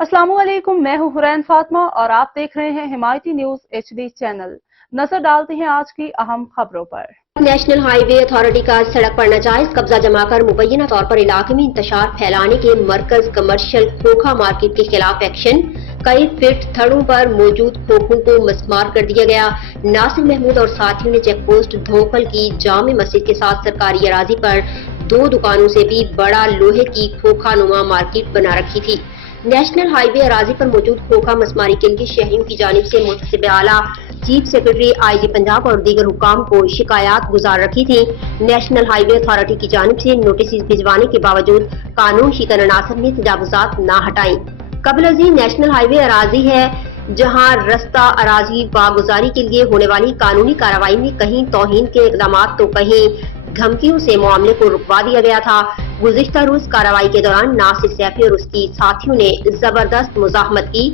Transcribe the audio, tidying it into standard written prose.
अस्सलाम वालेकुम, मैं हूं हुरैन फातिमा और आप देख रहे हैं हिमायती न्यूज HD चैनल। नजर डालते हैं आज की अहम खबरों पर। नेशनल हाईवे अथॉरिटी का सड़क पर नाजायज कब्जा जमा कर मुबैना तौर पर इलाके में इंतशार फैलाने के मरकज कमर्शियल खोखा मार्केट के खिलाफ एक्शन। कई फीट थड़ों पर मौजूद खोखों को मस्मार कर दिया गया। नासिर महमूद और साथियों ने चेक पोस्ट धोकल की जामे मस्जिद के साथ सरकारी अराजी पर 2 दुकानों से भी बड़ा लोहे की खोखा नुमा मार्केट बना रखी थी। नेशनल हाईवे अराजी पर मौजूद खोखा मस्मारी के लिए शहरियों की जानिब से मुंतसिब आला, चीफ सेक्रेटरी IG पंजाब और दीगर हुकाम को शिकायत गुजार रखी थी। नेशनल हाईवे अथॉरिटी की जानिब से नोटिस भिजवाने के बावजूद कानून शिकन अनासर ने तजावुजात न हटाई। कबल अज़ीम नेशनल हाईवे अराजी है जहां रास्ता अराजी वागुजारी के लिए होने वाली कानूनी कार्रवाई में कहीं तौहीन के इकदाम तो कहीं धमकियों से मामले को रुकवा दिया गया था। गुज़िश्ता रोज कार्रवाई के दौरान नासिर सैफी और उसकी साथियों ने जबरदस्त मुज़ाहमत की।